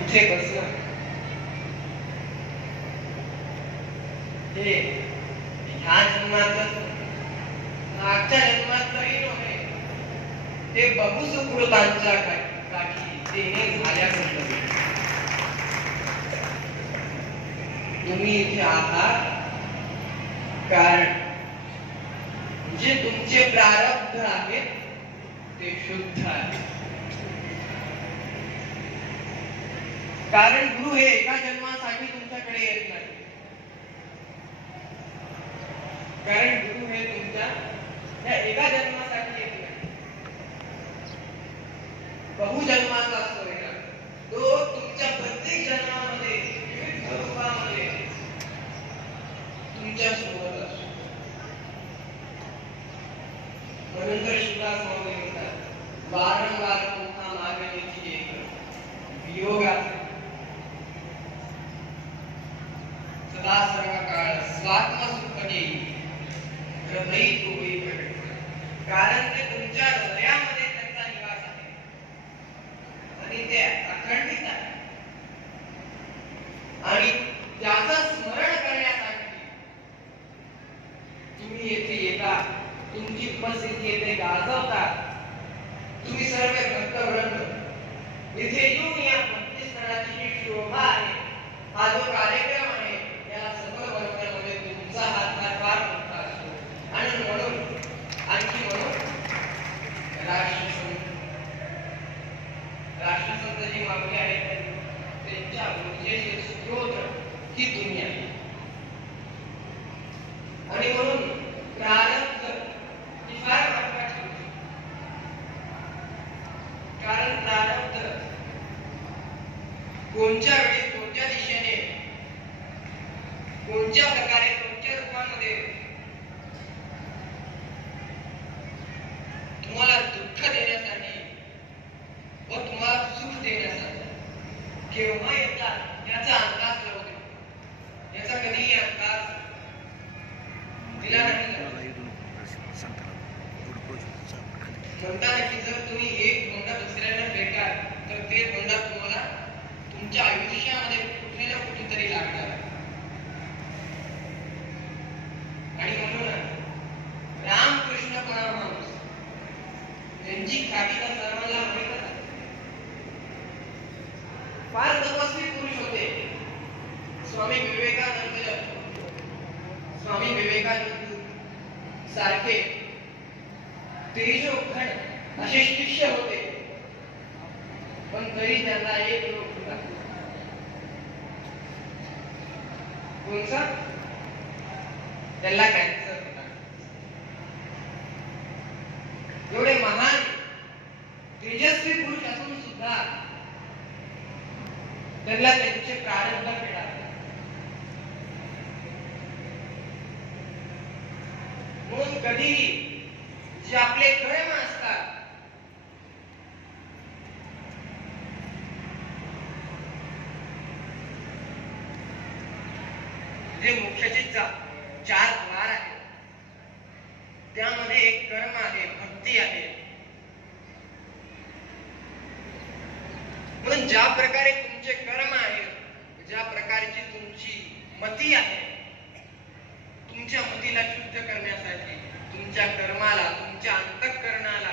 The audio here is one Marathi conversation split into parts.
इथे बसणं हे ह्या जन्मातच मागच्या जन्मात तरी नव्हे ते बहुसुकृतांच्या काठी ते झाल्या तुम्ही इथे आहात कारण जे तुमचे प्रारब्ध आहेत ते शुद्ध आहे कारण गुरु हे एका जन्मासाठी तुमच्याकडे येत नाही कारण गुरु हे तुमच्या त्या एका जन्मासाठी येत नाही बहुजन्माचा असतो तो तुमच्या प्रत्येक जन्मामध्ये विविध स्वरूपामध्ये तुमच्या सोबत असतो म्हणून तर म्हणतात वारंवार हा सर्व काळ स्वात्म सुखने हृदयी होई कारण ते तुमच्या हृदयामध्ये त्यांचा निवास आहे आणि ते अखंडित आहे आणि त्याचं स्मरण करण्यासाठी तुम्ही येथे येता तुमची उपस्थिती येथे गाजवता तुम्ही सर्व भक्तवृंद इथे येऊन या भक्ती स्थळाची शोभा आहे हा जो कार्यक्रम राष्ट्रसंत जी मागणी आहे त्यांच्या ऊर्जेचे स्रोत ही दुनिया आणि म्हणून प्रारब्ध ही फार महत्वाची कारण प्रारब्ध कोणत्या वेळी कोणत्या दिशेने कोणत्या धोंडा की जर तुम्ही एक धोंडा दुसऱ्याला फेकाल तर ते धोंडा तुम्हाला तुमच्या आयुष्यामध्ये कुठे ना कुठेतरी लागणार आणि म्हणून रामकृष्ण परमहंस यांची खाली सर्वांना माहीतच आहे फार तपस्वी पुरुष होते स्वामी विवेकानंद स्वामी विवेकानंद सारखे तेजो घट असे शिष्य होते पण तरी त्यांना एक लोक होता कोणचा त्याला कॅन्सर होता एवढे महान तेजस्वी पुरुष असून सुद्धा त्यांना त्यांचे प्रारंभ मिळाले म्हणून कधीही जे आपले कर्म असतात जे मोक्षाचे चार द्वार आहेत त्यामध्ये एक कर्म आहे भक्ती आहे म्हणून ज्या प्रकारे तुमचे कर्म आहे ज्या प्रकारची तुमची मती आहे तुमच्या मतीला शुद्ध करण्यासाठी तुमच्या कर्माला तुमच्या अंतःकरणाला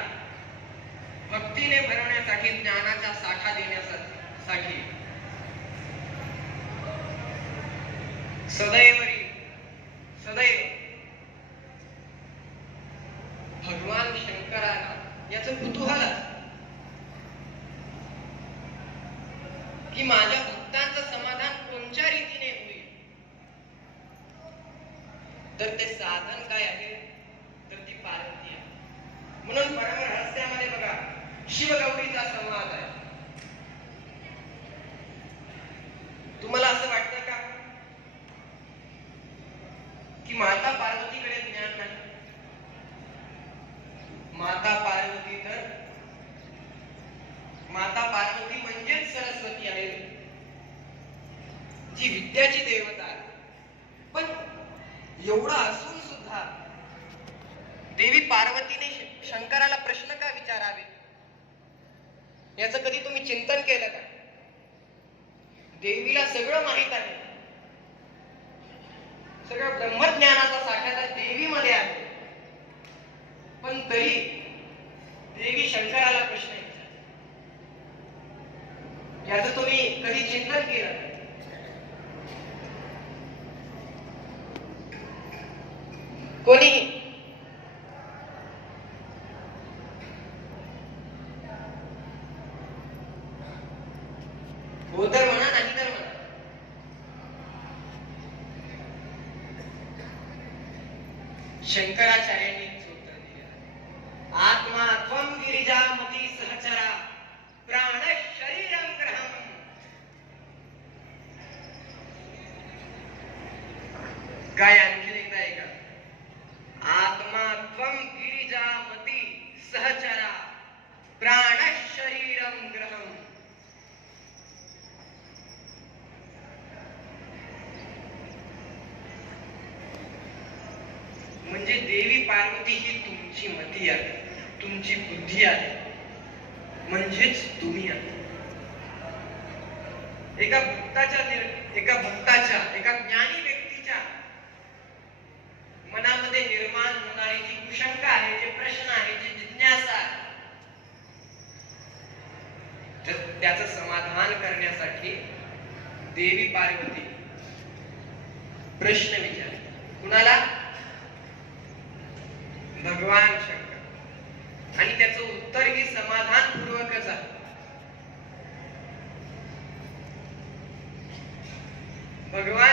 भक्तीने भरवण्यासाठी ज्ञानाचा साठा देण्यासाठी सदैव सदैव भगवान शंकराला याच कुतूहल की माझ्या भक्तांचं समाधान कोणत्या रीतीने होईल तर ते साधन काय आहे म्हणून परमर हस्त्यामध्ये बघा शिवगौरीचा संवाद आहे तुम्हाला असं वाटतं का की माता पार्वतीकडे ज्ञान नाही माता पार्वती तर माता पार्वती म्हणजेच सरस्वती आहे जी विद्याची देवता आहे पण एवढा शंकराला प्रश्न का विचारावे याच कधी तुम्ही चिंतन केलं का देवीला सगळं माहीत आहे सगळं ब्रह्मज्ञानाचा साठा देवीमध्ये आहे पण तरी देवी शंकराला प्रश्न याच तुम्ही कधी चिंतन केलं कोणीही शंकराचार्यांनी सूत्र आत्मा त्वम गिरिजा मती सहचरा प्राण शरीरम ग्रहम गायन म्हणजे देवी पार्वती ही तुमची मती आहे तुमची बुद्धी आहे म्हणजेच तुम्ही आहे एका भक्ताच्या एका भक्ताच्या एका ज्ञानी व्यक्तीच्या मनामध्ये निर्माण होणारी जी कुशंका आहे जे प्रश्न आहे जे जिज्ञासा आहे त्याच समाधान करण्यासाठी देवी पार्वती प्रश्न विचार कुणाला भगवान शंकर आणि त्याचं उत्तर ही समाधानपूर्वकच आहे भगवान